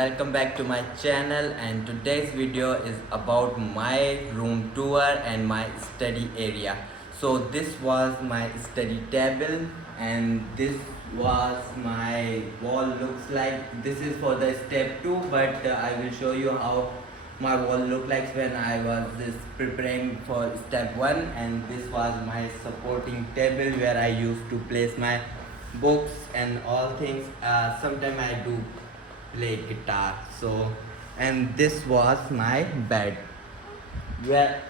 welcome back to my channel, and today's video is about my room tour and my study area. So this was my study table and this was my wall looks like. This is for the step 2, but I will show you how my wall looked like when I was just preparing for step 1. And this was my supporting table where I used to place my books and all things. Sometimes I do play guitar. So, and this was my bed where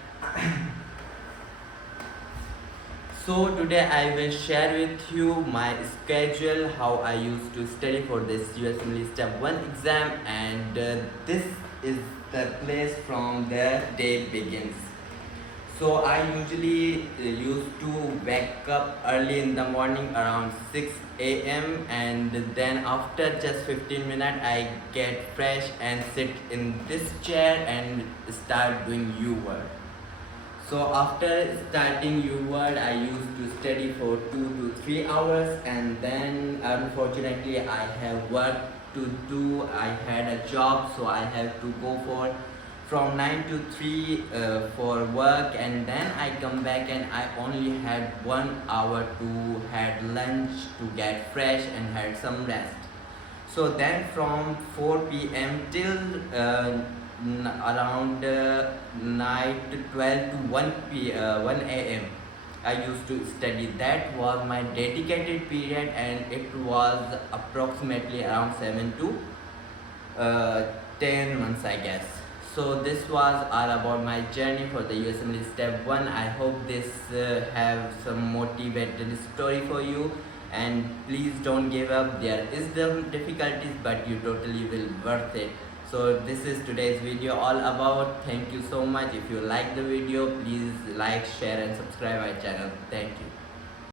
so today I will share with you my schedule, how I used to study for this USMLE step 1 exam, and this is the place from the day begins. So I usually used to wake up early in the morning around 6 a.m. and then after just 15 minutes I get fresh and sit in this chair and start doing uworld. So after starting uworld I used to study for 2 to 3 hours, and then unfortunately I have work to do. I had a job, so I have to go for from 9 to 3 for work, and then I come back and I only had 1 hour to had lunch to get fresh and had some rest. So then from 4 p.m. till around 9 to 12 to 1 a.m. I used to study. That was my dedicated period, and it was approximately around 7 to 10 months, I guess. So this was all about my journey for the USMLE step 1. I hope this have some motivated story for you, and please don't give up. There is the difficulties, but you totally will worth it. So this is today's video all about. Thank you so much. If you like the video, please like, share and subscribe my channel. Thank you.